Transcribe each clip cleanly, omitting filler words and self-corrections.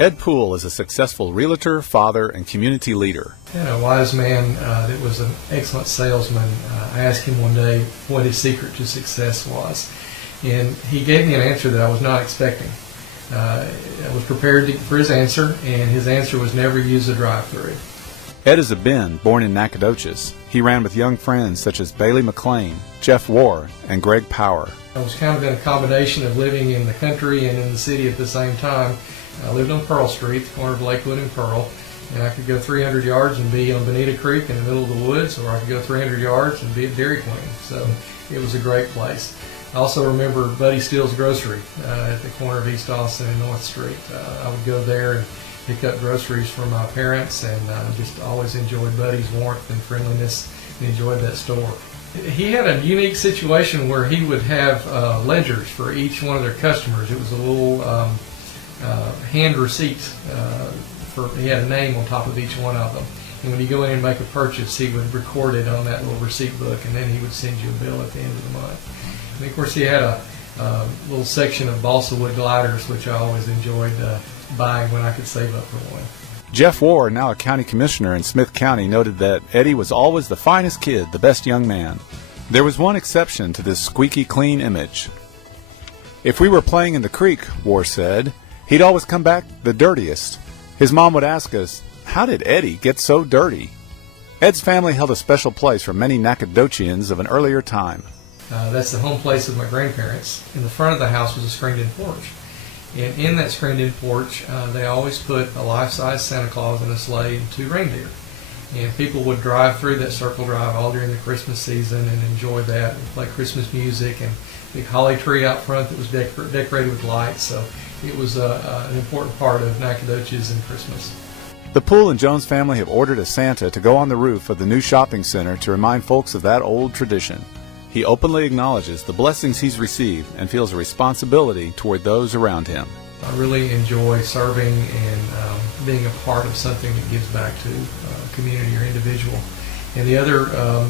Ed Poole is a successful realtor, father, and community leader. And a wise man that was an excellent salesman. I asked him one day what his secret to success was, and he gave me an answer that I was not expecting. I was prepared for his answer, and his answer was never use a drive-through. Ed is a Ben, born in Nacogdoches. He ran with young friends such as Bailey McLean, Jeff Warr, and Greg Power. I was kind of in a combination of living in the country and in the city at the same time. I lived on Pearl Street, the corner of Lakewood and Pearl, and I could go 300 yards and be on Bonita Creek in the middle of the woods, or I could go 300 yards and be at Dairy Queen. So it was a great place. I also remember Buddy Steele's Grocery at the corner of East Austin and North Street. I would go there and pick up groceries for my parents, and just always enjoyed Buddy's warmth and friendliness and enjoyed that store. He had a unique situation where he would have ledgers for each one of their customers. It was a little hand receipt. He had a name on top of each one of them. And when you go in and make a purchase, he would record it on that little receipt book, and then he would send you a bill at the end of the month. And of course, he had a little section of balsa wood gliders, which I always enjoyed buying when I could save up for one. Jeff Warr, now a county commissioner in Smith County, noted that Eddie was always the finest kid, the best young man. There was one exception to this squeaky clean image. If we were playing in the creek, Warr said, he'd always come back the dirtiest. His mom would ask us, how did Eddie get so dirty? Ed's family held a special place for many Nacogdochians of an earlier time. That's the home place of my grandparents. In the front of the house was a screened-in porch. And in that screened-in porch, they always put a life-size Santa Claus in a sleigh and 2 reindeer. And people would drive through that circle drive all during the Christmas season and enjoy that and play Christmas music, and big holly tree out front that was decorated with lights. So it was an important part of Nacogdoches and Christmas. The Poole and Jones family have ordered a Santa to go on the roof of the new shopping center to remind folks of that old tradition. He openly acknowledges the blessings he's received and feels a responsibility toward those around him. I really enjoy serving and being a part of something that gives back to a community or individual. And the other,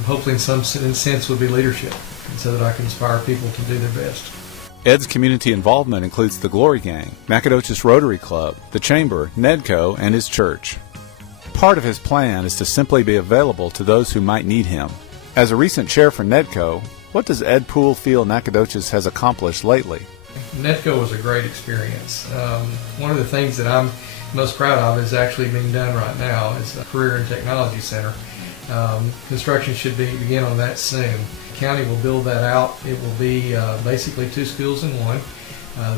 hopefully in some sense, would be leadership, so that I can inspire people to do their best. Ed's community involvement includes the Glory Gang, Nacogdoches Rotary Club, the Chamber, NEDCO, and his church. Part of his plan is to simply be available to those who might need him. As a recent chair for NEDCO, what does Ed Poole feel Nacogdoches has accomplished lately? NEDCO was a great experience. One of the things that I'm most proud of is actually being done right now. It's a Career and Technology Center. Construction should begin on that soon. The county will build that out. It will be basically 2 schools in one.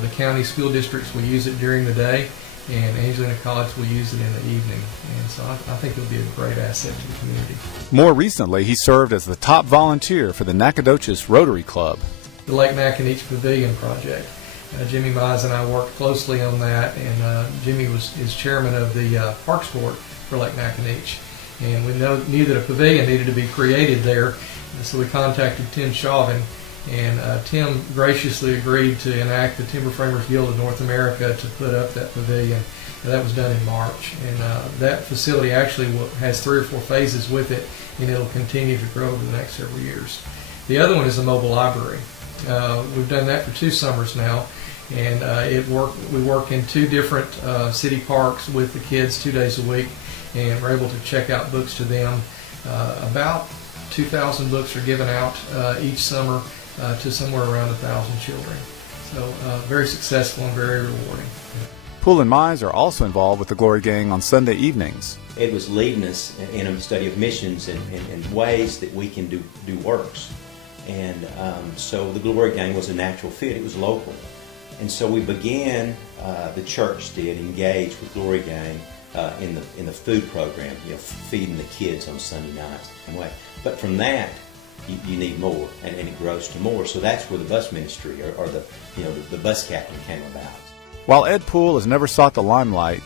The county school districts will use it during the day, and Angelina College will use it in the evening. And so I think it will be a great asset to the community. More recently, he served as the top volunteer for the Nacogdoches Rotary Club. The Lake Nacogdoches Pavilion project. Jimmy Mize and I worked closely on that, and Jimmy is chairman of the Parks Board for Lake Nacogdoches. And we knew that a pavilion needed to be created there, and so we contacted Tim Chauvin, and Tim graciously agreed to enact the Timber Framers Guild of North America to put up that pavilion. And that was done in March, and that facility actually has 3 or 4 phases with it, and it'll continue to grow over the next several years. The other one is the mobile library. We've done that for 2 summers now, and we work in 2 different city parks with the kids 2 days a week, and we're able to check out books to them. About 2,000 books are given out each summer to somewhere around 1,000 children. So very successful and very rewarding. Poole and Mize are also involved with the Glory Gang on Sunday evenings. Ed was leading us in a study of missions and ways that we can do works. And so the Glory Gang was a natural fit. It was local. And so we began, the church did, engage with Glory Gang in the food program, feeding the kids on Sunday nights. But from that, you need more, and it grows to more. So that's where the bus ministry or the bus captain came about. While Ed Poole has never sought the limelight,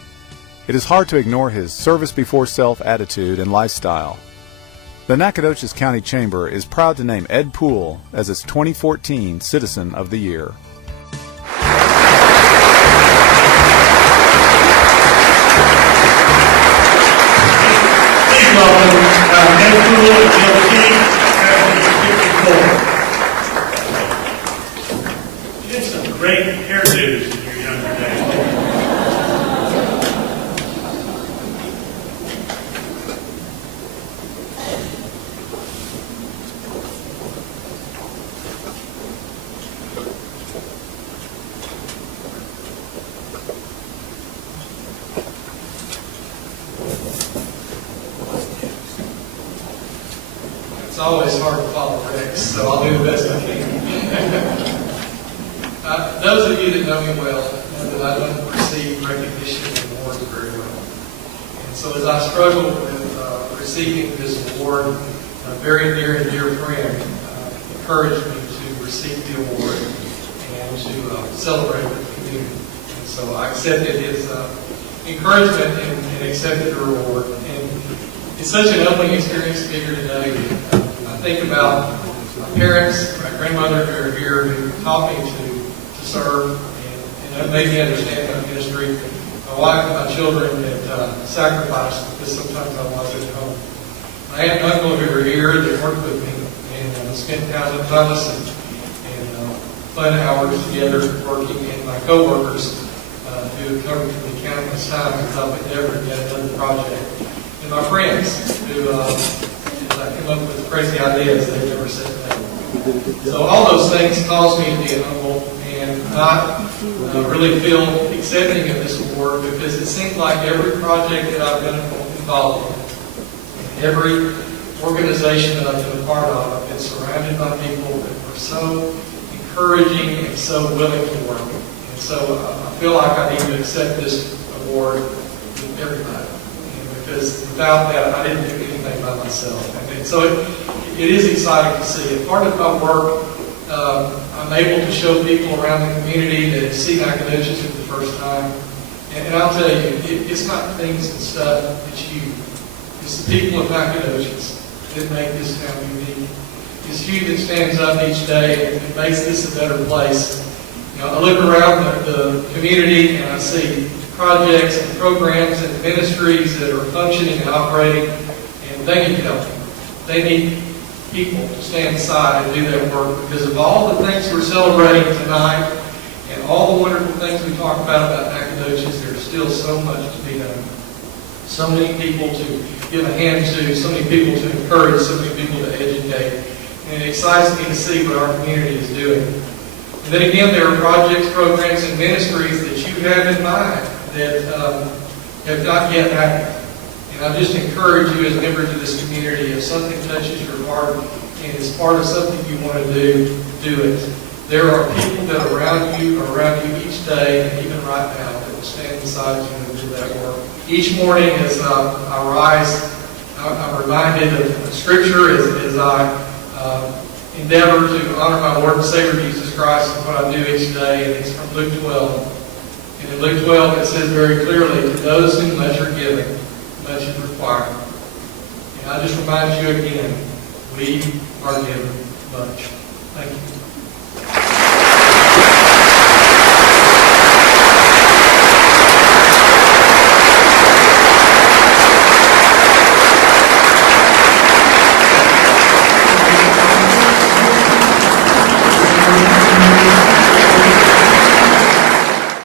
it is hard to ignore his service before self attitude and lifestyle. The Nacogdoches County Chamber is proud to name Ed Poole as its 2014 Citizen of the Year. Please welcome Ed Poole and Jill King, after 54. You had some great hairdos in your younger days. It's always hard to follow Rex, so I'll do the best I can. Those of you that know me well know that I don't receive recognition and awards very well. And so as I struggled with receiving this award, a very near and dear friend encouraged me to receive the award and to celebrate with the community. And so I accepted his encouragement and accepted the reward. And it's such an humbling experience to be here today. I think about my parents, my grandmother who are here, who taught me to serve and made me understand my ministry. My wife and my children that sacrificed because sometimes I wasn't at home. My aunt and uncle who were here that worked with me and spent time with us and fun hours together working, and my co-workers who covered for me countless times as I've endeavored yet another project. And my friends who, as I come up with crazy ideas, they never said no. So all those things caused me to be humble and not really feel accepting of this award, because it seems like every project that I've been involved in, every organization that I've been a part of, I've been surrounded by people that were so encouraging and so willing to work. And so I feel like I need to accept this award with everybody, because without that, I didn't do anything by myself. And so it is exciting to see it. Part of my work, I'm able to show people around the community that see Nacogdoches for the first time. And I'll tell you, it's not things and stuff, it's you. It's the people of Nacogdoches that make this town unique. It's you that stands up each day and makes this a better place. You know, I look around the community and I see projects and programs and ministries that are functioning and operating, and they need help. They need people to stand aside and do that work, because of all the things we're celebrating tonight and all the wonderful things we talk about Nacogdoches, there's still so much to be done. So many people to give a hand to, so many people to encourage, so many people to educate. And it excites me to see what our community is doing. And then again, there are projects, programs, and ministries that you have in mind that have not yet happened. And I just encourage you as members of this community, if something touches your heart and is part of something you want to do, do it. There are people that are around you each day, and even right now, that will stand beside you and do that work. Each morning as I rise, I'm reminded of the Scripture as I endeavor to honor my Lord and Savior Jesus Christ in what I do each day, and it's from Luke 12. And in Luke 12 it says very clearly, to those whom much are given, much is required. And I just remind you again, we are given much. Thank you.